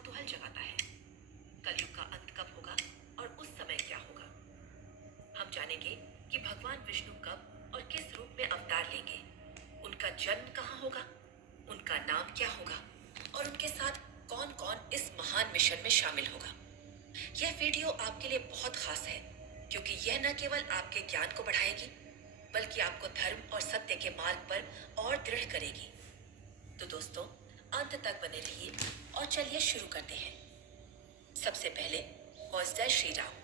कौतूहल जगाता है। कलयुग का अंत कब होगा और उस समय क्या होगा? हम जानेंगे कि भगवान विष्णु कब और किस रूप में अवतार लेंगे, उनका जन्म कहाँ होगा, उनका नाम क्या होगा और उनके साथ कौन कौन इस महान मिशन में शामिल होगा। यह वीडियो आपके लिए बहुत खास है क्योंकि यह न केवल आपके ज्ञान को बढ़ाएगी बल्कि आपको धर्म और सत्य के मार्ग पर और दृढ़ करेगी। तो दोस्तों, अंत तक बने रहिए और चलिए शुरू करते हैं। सबसे पहले जय श्री राम।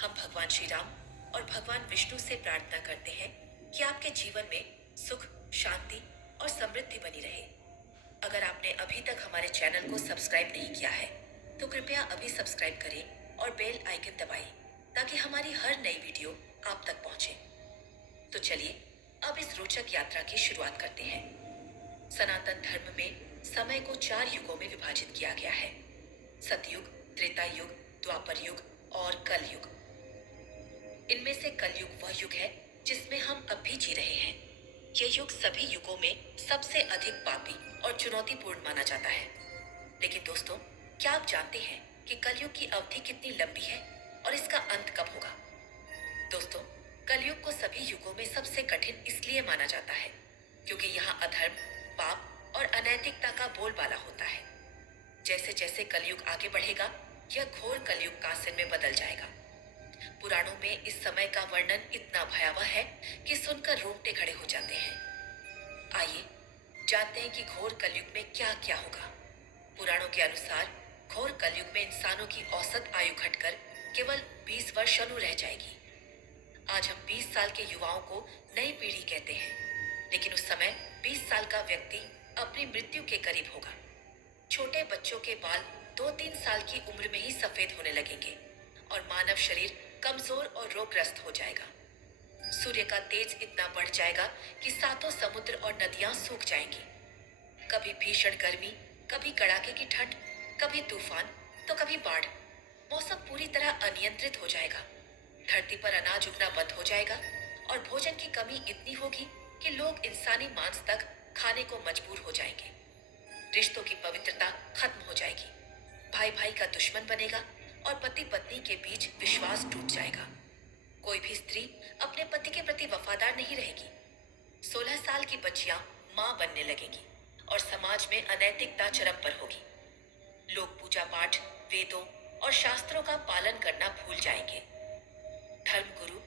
हम भगवान श्री राम और भगवान विष्णु से प्रार्थना करते हैं कि आपके जीवन में सुख, शांति और समृद्धि बनी रहे। अगर आपने अभी तक हमारे चैनल को सब्सक्राइब नहीं किया है तो कृपया अभी सब्सक्राइब करें और बेल आइकन दबाएं ताकि हमारी हर नई वीडियो आप तक पहुंचे। तो चलिए अब इस रोचक यात्रा की शुरुआत करते हैं। सनातन धर्म में समय को 4 युगों में विभाजित किया गया है: सतयुग, त्रेता युग, द्वापर युग और कल युग। इनमें से कलयुग वह युग है जिसमें हम अब भी जी रहे हैं। यह युग सभी युगों में सबसे अधिक पापी और चुनौतीपूर्ण माना जाता है। लेकिन दोस्तों, क्या आप जानते हैं कि कलयुग की अवधि कितनी लंबी है और इसका अंत कब होगा? दोस्तों, कलयुग को सभी युगों में सबसे कठिन इसलिए माना जाता है क्योंकि यहाँ अधर्म, पाप और अनैतिकता का बोलबाला होता है। जैसे जैसे कलयुग आगे बढ़ेगा, यह घोर कलयुग कासिन में बदल जाएगा। पुराणों में इस समय का वर्णन इतना भयावह है कि सुनकर रोंगटे खड़े हो जाते हैं। आइए जानते हैं कि घोर कलयुग में क्या क्या होगा। पुराणों के अनुसार घोर कलयुग में इंसानों की औसत आयु घटकर केवल 20 वर्ष अनु रह जाएगी। आज हम 20 साल के युवाओं को नई पीढ़ी कहते हैं, लेकिन उस समय 20 साल का व्यक्ति अपनी मृत्यु के करीब होगा। छोटे बच्चों के बाल 2-3 साल की उम्र में ही सफेद होने लगेंगे और मानव शरीर कमजोर और रोगग्रस्त हो जाएगा। सूर्य का तेज इतना बढ़ जाएगा कि सातों समुद्र और नदियां सूख जाएंगी। कभी भीषण गर्मी, कभी कड़ाके की ठंड, कभी तूफान तो कभी बाढ़। मौसम पूरी तरह अनियंत्रित हो जाएगा। धरती पर अनाज उगना बंद हो जाएगा और भोजन की कमी इतनी होगी कि लोग इंसानी मांस तक खाने को मजबूर हो जाएंगे। रिश्तों की पवित्रता खत्म हो जाएगी। भाई भाई का दुश्मन बनेगा और पति पत्नी के बीच विश्वास टूट जाएगा। कोई भी स्त्री अपने पति के प्रति वफादार नहीं रहेगी। 16 साल की बच्चियां मां बनने लगेंगी और समाज में अनैतिकता चरम पर होगी। लोग पूजा पाठ, वेदों और शास्त्रों का पालन करना भूल जाएंगे। धर्म गुरु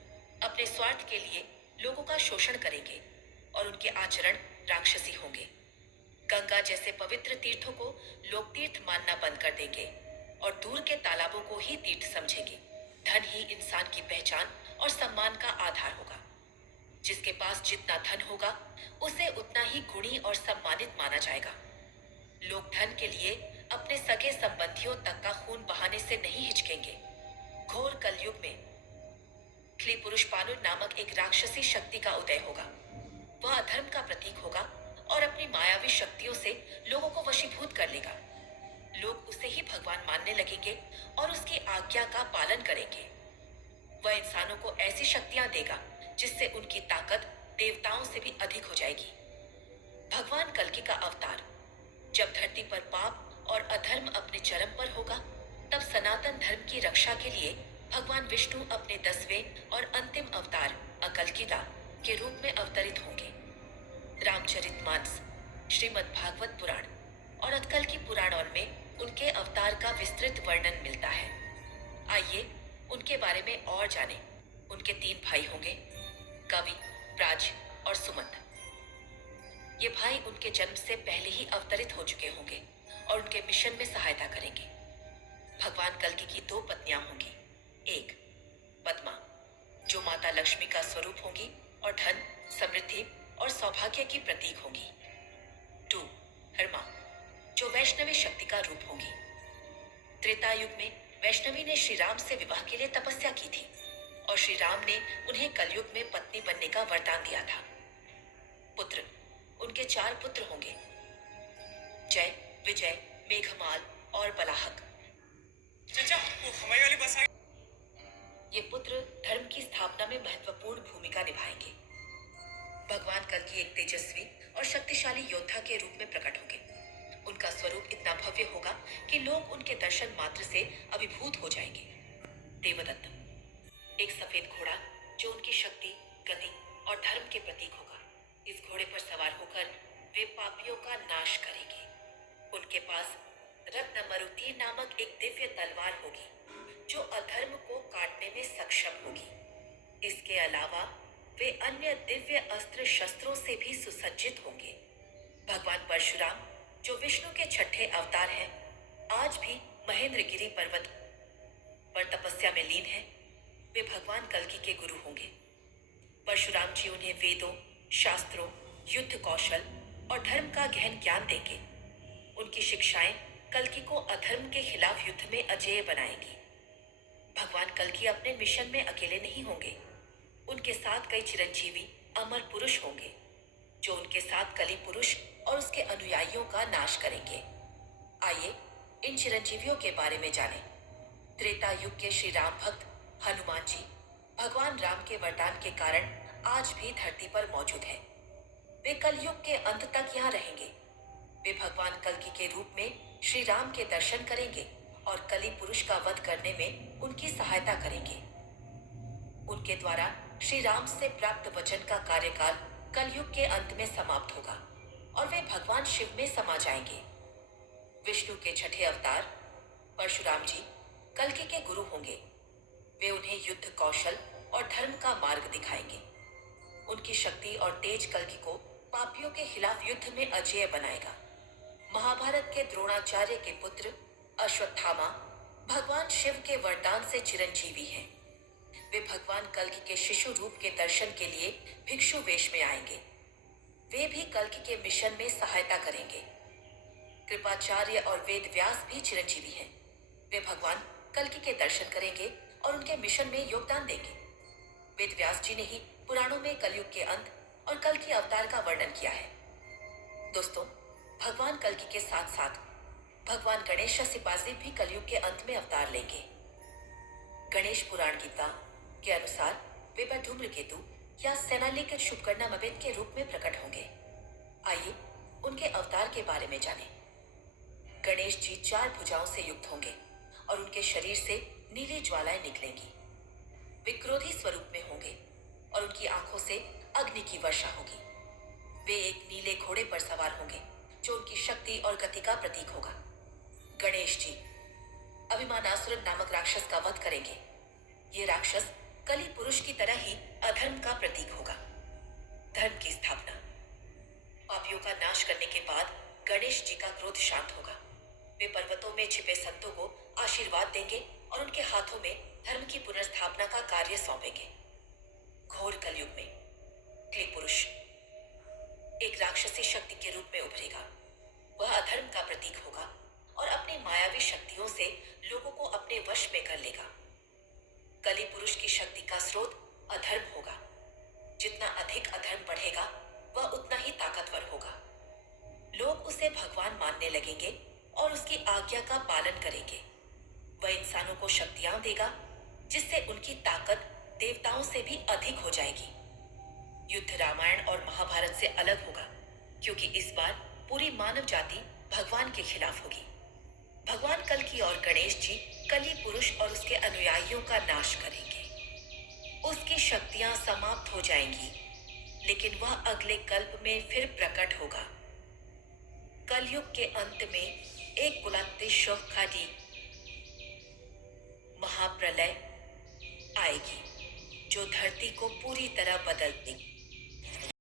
अपने स्वार्थ के लिए लोगों का शोषण करेंगे और उनके आचरण राक्षसी होंगे। गंगा जैसे पवित्र तीर्थों को लोग तीर्थ मानना बंद कर देंगे और दूर के तालाबों को ही तीर्थ समझेंगे। धन ही इंसान की पहचान और सम्मान का आधार होगा। जिसके पास जितना धन होगा उसे उतना ही गुणी और सम्मानित माना जाएगा। लोग धन के लिए अपने सगे संबंधियों तक का खून बहाने से नहीं हिचकेंगे। घोर कलयुग में क्ली पुरुष पानुर नामक एक राक्षसी शक्ति का उदय होगा। वह अधर्म का प्रतीक होगा और अपनी मायावी शक्तियों से लोगों को वशीभूत कर लेगा। लोग उसे ही भगवान मानने लगेंगे और उसकी आज्ञा का पालन करेंगे। वह इंसानों को ऐसी शक्तियां देगा जिससे उनकी ताकत देवताओं से भी अधिक हो जाएगी। भगवान कल्कि का अवतार। जब धरती पर पाप और अधर्म अपने चरम पर होगा, तब सनातन धर्म की रक्षा के लिए भगवान विष्णु अपने 10वें और अंतिम अवतार अकल्किदा के रूप में अवतरित होंगे। रामचरितमानस, श्रीमद् भागवत पुराण और अतकल्कि पुराणों में उनके अवतार का विस्तृत वर्णन मिलता है। आइए उनके बारे में और जानें। उनके 3 भाई होंगे, कवि, प्राज और सुमंत। ये भाई उनके जन्म से पहले ही अवतरित हो चुके होंगे और उनके मिशन में सहायता करेंगे। भगवान कल्कि की 2 पत्नियां होंगी। 1 पद्मा, जो माता लक्ष्मी का स्वरूप होंगी और धन, समृद्धि और सौभाग्य की प्रतीक होंगी। 2 हरमा, जो वैष्णवी शक्ति का रूप होंगी। त्रेता युग में वैष्णवी ने श्री राम से विवाह के लिए तपस्या की थी और श्री राम ने उन्हें कलयुग में पत्नी बनने का वरदान दिया था। पुत्र, उनके 4 पुत्र होंगे, जय, विजय, मेघमाल और बलाहक। चाचा, वो हवाई वाली बस आ गई। ये पुत्र धर्म की स्थापना में महत्वपूर्ण भूमिका निभाएंगे। भगवान कल्कि एक तेजस्वी और शक्तिशाली योद्धा के रूप में प्रकट होंगे। उनका स्वरूप इतना भव्य होगा कि लोग के दर्शन मात्र से अभिभूत हो जाएंगे। देवदत्त, एक सफेद घोड़ा जो उनकी शक्ति, गति और धर्म के प्रतीक होगा। इस घोड़े पर सवार होकर वे पापियों का नाश करेंगे। उनके पास रत्नमरुति नामक एक दिव्य तलवार होगी जो अधर्म को काटने में सक्षम होगी। इसके अलावा वे अन्य दिव्य अस्त्र शस्त्रों से भी सुसज्जित होंगे। भगवान परशुराम, जो विष्णु के छठे अवतार हैं, आज भी महेंद्रगिरी पर्वत पर तपस्या में लीन है। वे भगवान कल्कि के गुरु होंगे। परशुराम जी उन्हें वेदों, शास्त्रों, युद्ध कौशल और धर्म का गहन ज्ञान देंगे। उनकी शिक्षाएं कल्कि को अधर्म के खिलाफ युद्ध में अजेय बनाएंगी। भगवान कल्कि अपने मिशन में अकेले नहीं होंगे। उनके साथ कई चिरंजीवी अमर पुरुष होंगे जो उनके साथ कलि पुरुष और उसके अनुयायियों का नाश करेंगे। आइए इन चिरंजीवियों के बारे में जानें। त्रेता युग के श्री राम भक्त हनुमान जी भगवान राम के वरदान के कारण आज भी धरती पर मौजूद हैं। वे कलयुग के अंत तक यहाँ रहेंगे। वे भगवान कल्कि के रूप में श्री राम के दर्शन करेंगे और कलि पुरुष का वध करने में उनकी सहायता करेंगे। उनके द्वारा श्री राम से प्राप्त वचन का कार्यकाल कलयुग के अंत में समाप्त होगा और वे भगवान शिव में समा जाएंगे। विष्णु के छठे अवतार परशुराम जी कल्कि के गुरु होंगे। वे उन्हें युद्ध कौशल और धर्म का मार्ग दिखाएंगे। उनकी शक्ति और तेज कल्कि को पापियों के खिलाफ युद्ध में अजेय बनाएगा। महाभारत के द्रोणाचार्य के पुत्र अश्वत्थामा भगवान शिव के वरदान से चिरंजीवी हैं। वे भगवान कल्कि के शिशु रूप के दर्शन के लिए भिक्षु वेश में आएंगे। वे भी कल्कि के मिशन में सहायता करेंगे। कृपाचार्य और वेद व्यास भी चिरंजीवी हैं। वे भगवान कल्कि के दर्शन करेंगे और उनके मिशन में योगदान देंगे। वेद व्यास जी ने ही पुराणों में कलयुग के अंत और कल्कि अवतार का वर्णन किया है। दोस्तों, भगवान कल्कि के साथ साथ भगवान गणेश सिपाजी भी कलयुग के अंत में अवतार लेंगे। गणेश पुराण गीता के अनुसार वे धूम्रकेतु या सेनालिक शुभकर्णा मवेद के रूप में प्रकट होंगे। आइए उनके अवतार के बारे में जानें। गणेश जी 4 भुजाओं से युक्त होंगे और उनके शरीर से नीली ज्वालाएं निकलेंगी। वे क्रोधी स्वरूप में होंगे और उनकी आंखों से अग्नि की वर्षा होगी। वे एक नीले घोड़े पर सवार होंगे जो उनकी शक्ति और गति का प्रतीक होगा। गणेश जी अभिमानासुर नामक राक्षस का वध करेंगे। ये राक्षस कलि पुरुष की तरह ही अधर्म का प्रतीक होगा। धर्म की स्थापना। पापियों का नाश करने के बाद गणेश जी का क्रोध शांत होगा। वे पर्वतों में छिपे संतों को आशीर्वाद देंगे और उनके हाथों में धर्म की पुनर्स्थापना का कार्य सौंपेंगे। घोर कलयुग में क्ली पुरुष एक राक्षसी शक्ति के रूप में उभरेगा। वह अधर्म का प्रतीक होगा और अपनी मायावी शक्तियों से लोगों को अपने वश में कर लेगा। कलि पुरुष की शक्ति का स्रोत अधर्म होगा। जितना अधिक अधर्म बढ़ेगा वह उतना ही ताकतवर होगा। लोग उसे भगवान मानने लगेंगे और उसकी आज्ञा का पालन करेंगे। वह इंसानों को शक्तियां देगा जिससे उनकी ताकत देवताओं से भी अधिक हो जाएगी। युद्ध रामायण और महाभारत से अलग होगा क्योंकि इस बार पूरी मानव जाति भगवान के खिलाफ होगी। भगवान कल्कि और गणेश जी कलि पुरुष और उसके अनुयायियों का नाश करेंगे। उसकी शक्तियां समाप्त हो जाएंगी, लेकिन वह अगले कल्प में फिर प्रकट होगा। कलयुग के अंत में एक बुलातिशोखादी महाप्रलय आएगी जो धरती को पूरी तरह बदल देगी।